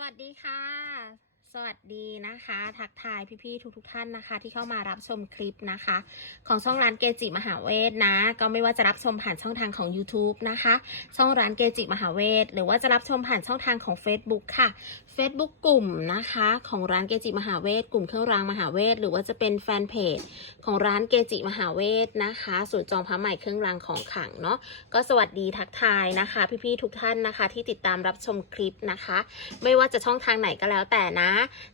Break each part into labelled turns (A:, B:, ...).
A: สวัสดีค่ะ สวัสดีนะคะ ทักทายพี่ๆทุกๆทท่านนะคะ ที่เข้ามารับชมคลิปนะคะ ของช่องร้านเกจิมหาเวทนะ ก็ไม่ว่าจะรับชมผ่านช่องทางของ YouTube นะคะ ช่องร้านเกจิมหาเวท หรือว่าจะรับชมผ่านช่องทางของ Facebook ค่ะ Facebook กลุ่มนะคะ ของร้านเกจิมหาเวท กลุ่มเครื่องรางมหาเวท หรือว่าจะเป็นแฟนเพจของร้านเกจิมหาเวทนะคะสูตรจองพระใหม่เครื่องรางของขลังเนาะก็สวัสดีทักทายนะคะ พี่ๆทุกท่านนะคะ ที่ติดตามรับชมคลิปนะคะ ไม่ว่าจะช่องทางไหนก็แล้วแต่นะ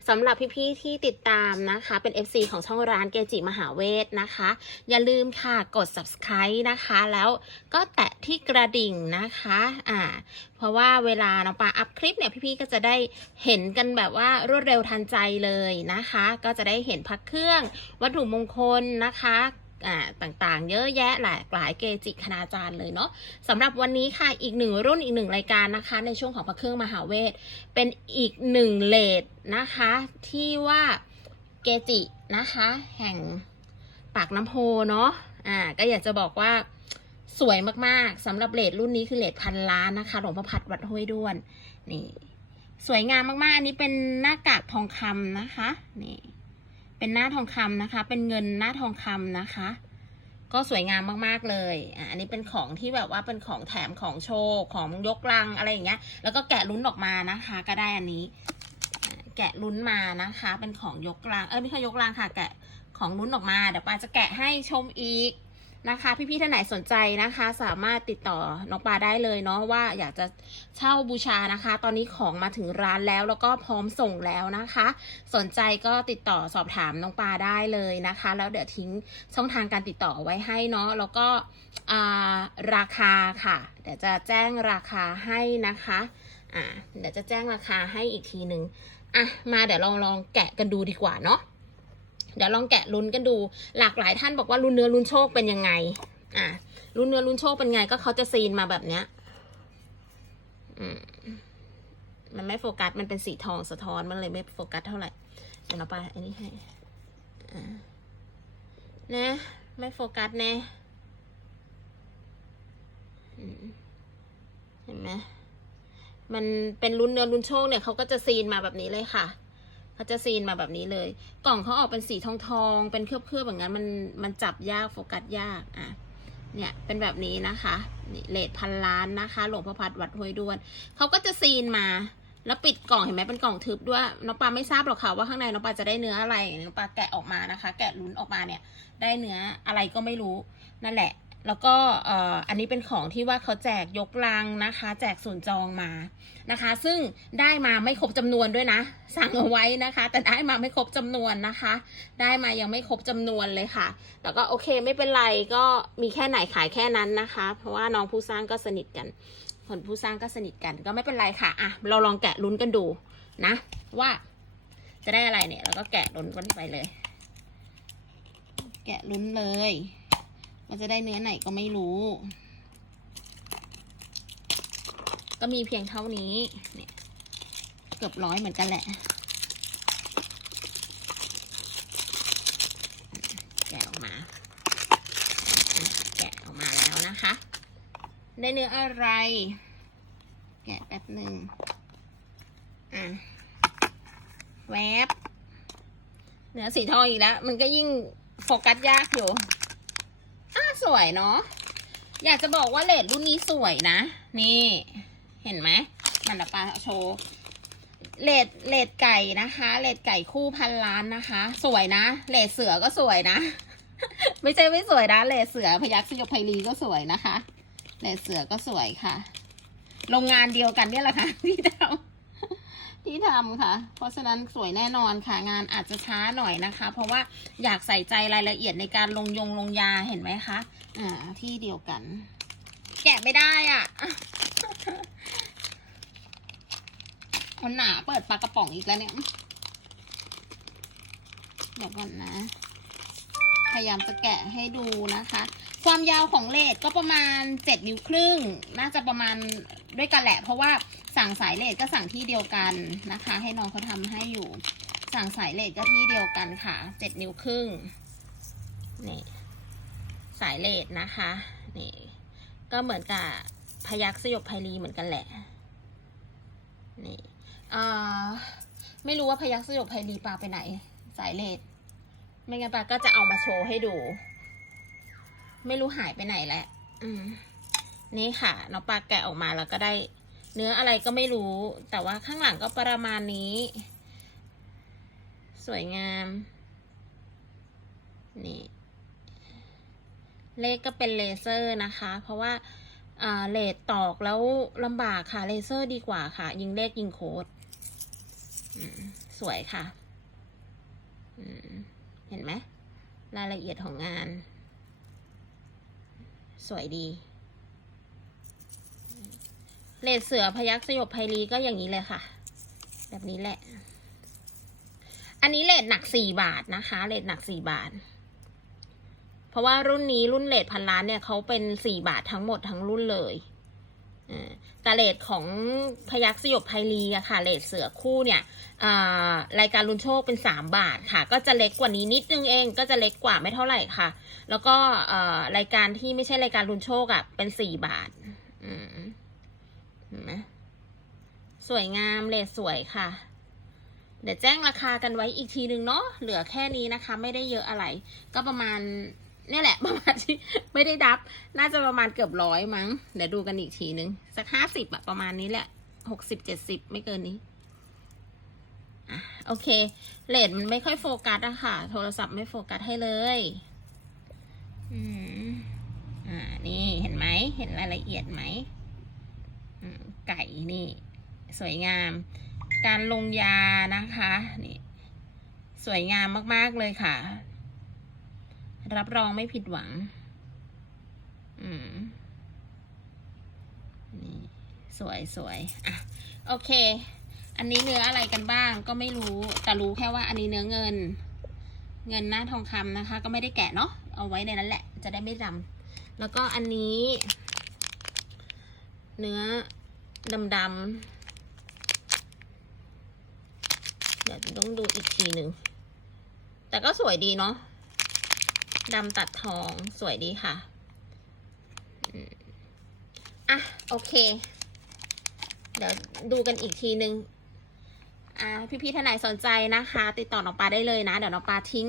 A: สำหรับพี่ๆที่ติดตามนะคะ เป็น FC ของช่องร้านเกจิมหาเวทนะคะ อย่าลืมค่ะกด subscribe นะคะ แล้วก็แตะที่กระดิ่งนะคะอ่าเพราะว่าเวลาน้องปาอัพคลิปเนี่ยพี่ๆก็จะได้เห็นกันแบบว่ารวดเร็วทันใจเลยนะคะ ก็จะได้เห็นพักเครื่อง วัตถุมงคลนะคะ อ่าต่างๆ เยอะแยะหลากหลายเกจิคณาจารย์เลยเนาะสำหรับวันนี้ค่ะอีกหนึ่งรุ่นอีกหนึ่งรายการนะคะ ในช่วงของพระเครื่องมหาเวท เป็นอีกหนึ่งเลดนะคะ ที่ว่าเกจินะคะ แห่งปากน้ำโพเนาะอ่าก็อยากจะบอกว่าสวยมากๆสำหรับเลดรุ่นนี้คือเลดพันล้านนะคะหลวงพ่อพัดวัดห้วยด้วนนี่สวยงามมากๆ อันนี้เป็นหน้ากากทองคำนะคะ นี่ เป็นหน้าทองคำนะคะ เป็นเงินหน้าทองคำนะคะ ก็สวยงามมากๆเลยอะอันนี้เป็นของที่แบบว่าเป็นของแถมของโชว์ของยกลังอะไรอย่างเงี้ย แล้วก็แกะลุ้นออกมานะคะ ก็ได้อันนี้ แกะลุ้นมานะคะ เป็นของยกลัง เออไม่ใช่ยกลังค่ะ แกะของลุ้นออกมา เดี๋ยวปาจะแกะให้ชมอีก นะคะ พี่ๆท่านไหนสนใจนะคะ สามารถติดต่อน้องปลาได้เลยเนาะว่าอยากจะเช่าบูชานะคะ ตอนนี้ของมาถึงร้านแล้วแล้วก็พร้อมส่งแล้วนะคะ สนใจก็ติดต่อสอบถามน้องปลาได้เลยนะคะ แล้วเดี๋ยวทิ้งช่องทางการติดต่อไว้ให้เนาะแล้วก็ราคาค่ะ เดี๋ยวจะแจ้งราคาให้นะคะอ่าเดี๋ยวจะแจ้งราคาให้อีกทีหนึ่งอะมาเดี๋ยวลองลองแกะกันดูดีกว่าเนาะ เดี๋ยวลองแกะลุ้นกันดู หลากหลายท่านบอกว่าลุ้นเนื้อลุ้นโชคเป็นยังไง อะลุ้นเนื้อลุ้นโชคเป็นไงก็เขาจะซีนมาแบบเนี้ยมันไม่โฟกัส มันเป็นสีทองสะท้อน มันเลยไม่โฟกัสเท่าไหร่ เดี๋ยวเราไปอันนี้ให้อ่านะไม่โฟกัสแน่เห็นไหมมันเป็นลุ้นเนื้อลุ้นโชคเนี่ยเขาก็จะซีนมาแบบนี้เลยค่ะ เขาจะซีนมาแบบนี้เลย กล่องเขาออกเป็นสีทองทองๆเป็นเคลือบๆแบบนั้นมันมันจับยากโฟกัสยากอะเนี่ยเป็นแบบนี้นะคะนี่เลทพันล้านนะคะ หลวงพ่อพัดวัดห้วยด้วนเขาก็จะซีนมา แล้วปิดกล่องเห็นไหมเป็นกล่องทึบด้วยน้องปลาไม่ทราบหรอกค่ะว่าข้างในน้องปลาจะได้เนื้ออะไรน้องปลาแกะออกมานะคะ แกะลุ้นออกมาเนี่ย ได้เนื้ออะไรก็ไม่รู้นั่นแหละ แล้วก็อันนี้เป็นของที่ว่าเขาแจกยกลังนะคะ แจกส่วนจองมานะคะ ซึ่งได้มาไม่ครบจำนวนด้วยนะ สั่งเอาไว้นะคะ แต่ได้มาไม่ครบจำนวนนะคะ ได้มายังไม่ครบจำนวนเลยค่ะ แล้วก็โอเคไม่เป็นไรก็มีแค่ไหนขายแค่นั้นนะคะ เพราะว่าน้องผู้สร้างก็สนิทกันคนผู้สร้างก็สนิทกันก็ไม่เป็นไรค่ะอะเราลองแกะลุ้นกันดูนะ ว่าจะได้อะไรเนี่ยเราก็แกะลุ้นกันไปเลย แกะลุ้นเลย มันจะได้เนื้อไหนก็ไม่รู้ ก็มีเพียงเท่านี้เนี่ยเกือบร้อยเหมือนกันแหละ แกะออกมา แกะออกมาแล้วนะคะ ได้เนื้ออะไร แกะแป๊บหนึ่งอะแวบเนื้อสีทองอีกแล้ว มันก็ยิ่งโฟกัสยากอยู่ สวยเนาะอยากจะบอกว่าเลดรุ่นนี้สวยนะ นี่ เห็นไหมมันดับปลาโชว์เลดเลดไก่นะคะ เลดไก่คู่พันล้านนะคะ สวยนะ เลดเสือก็สวยนะ ไม่ใช่ไม่สวยนะ เลดเสือพยักษ์สยบไพลีก็สวยนะคะ เลดเสือก็สวยค่ะ โรงงานเดียวกันเนี่ยแหละค่ะที่ทำ ที่ทำค่ะ เพราะฉะนั้นสวยแน่นอนค่ะงานอาจจะช้าหน่อยนะคะ เพราะว่าอยากใส่ใจรายละเอียดในการลงยงลงยาเห็นไหมคะอ่าที่เดียวกัน แกะไม่ได้อะมันหนาเปิดปลากระป๋องอีกแล้วเนี่ยเดี๋ยวก่อนนะ พยายามจะแกะให้ดูนะคะ ความยาวของเลดก็ประมาณเจ็ดนิ้วครึ่ง น่าจะประมาณด้วยกันแหละ เพราะว่าสั่งสายเลดก็สั่งที่เดียวกันนะคะ ให้น้องเขาทำให้อยู่ สั่งสายเลดก็ที่เดียวกันค่ะเจ็ดนิ้วครึ่งนี่สายเลดนะคะนี่ก็เหมือนกับพยักสยบไพลีเหมือนกันแหละนี่อ่อไม่รู้ว่าพยักสยบไพรีปลาไปไหน สายเลดไม่งั้นปลาก็จะเอามาโชว์ให้ดู ไม่รู้หายไปไหนแหละอืมนี่ค่ะน้องปลาแกะออกมาแล้วก็ได้ เนื้ออะไรก็ไม่รู้ แต่ว่าข้างหลังก็ประมาณนี้ สวยงาม นี่ เลขก็เป็นเลเซอร์นะคะ เพราะว่าอ่าเลดตอกแล้วลำบากค่ะ เลเซอร์ดีกว่าค่ะ ยิงเลขยิงโค้ดอืมสวยค่ะอืมเห็นไหมรายละเอียดของงาน สวยดีเลดเสือพยักสยบไพรีก็อย่างนี้เลยค่ะ แบบนี้แหละ อันนี้เลดหนักสี่บาทนะคะเลดหนักสี่บาท เพราะว่ารุ่นนี้รุ่นเลดพันล้านเนี่ยเขาเป็นสี่บาททั้งหมดทั้งรุ่นเลย อ่าเลดของพยักสยบไพรีอะค่ะเลดเสือคู่เนี่ยรายการลุนโชคเป็นสามบาทค่ะ ก็จะเล็กกว่านี้นิดนึงเองก็จะเล็กกว่าไม่เท่าไหร่ค่ะ แล้วก็รายการที่ไม่ใช่รายการลุนโชคอะเป็นสี่บาทเห็นไหมสวยงามเลดสวยค่ะ เดี๋ยวแจ้งราคากันไว้อีกทีนึงเนาะเหลือแค่นี้นะคะ ไม่ได้เยอะอะไร ก็ประมาณ นี่ยแหละประมาณที่ไม่ได้ดับ น่าจะประมาณเกือบร้อยมั้ง เดี๋ยวดูกันอีกทีนึง สักห้าสิบอะประมาณนี้แหละหกสิบเจ็ดสิบไม่เกินนี้โอเค เลดมันไม่ค่อยโฟกัสอะค่ะ โทรศัพท์ไม่โฟกัสให้เลย อืม อ่า นี่เห็นไหม เห็นรายละเอียดไหมอืมไก่นี่ สวยงาม การลงยานะคะ นี่ สวยงามมาก ๆ เลยค่ะ รับรองไม่ผิดหวัง อืม นี่ สวยสวยอะ โอเค อันนี้เนื้ออะไรกันบ้างก็ไม่รู้ แต่รู้แค่ว่าอันนี้เนื้อเงิน เงินหน้าทองคำนะคะ ก็ไม่ได้แกะเนาะ เอาไว้ในนั้นแหละ จะได้ไม่ดำแล้วก็อันนี้ เนื้อดำๆ เดี๋ยวต้องดูอีกทีหนึ่ง แต่ก็สวยดีเนาะ ดำตัดทองสวยดีค่ะอะ โอเค เดี๋ยวดูกันอีกทีหนึ่งอ่า พี่ๆท่านไหนสนใจนะคะ ติดต่อน้องปลาได้เลยนะ เดี๋ยวน้องปลาทิ้ง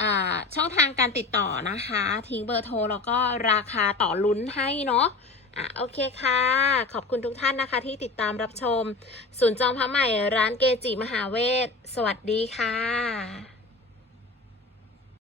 A: อ่าช่องทางการติดต่อนะคะ ทิ้งเบอร์โทรแล้วก็ราคาต่อลุ้นให้เนาะอะโอเคค่ะ ขอบคุณทุกท่านนะคะที่ติดตามรับชม ศูนย์จองพระใหม่ร้านเกจิมหาเวท สวัสดีค่ะ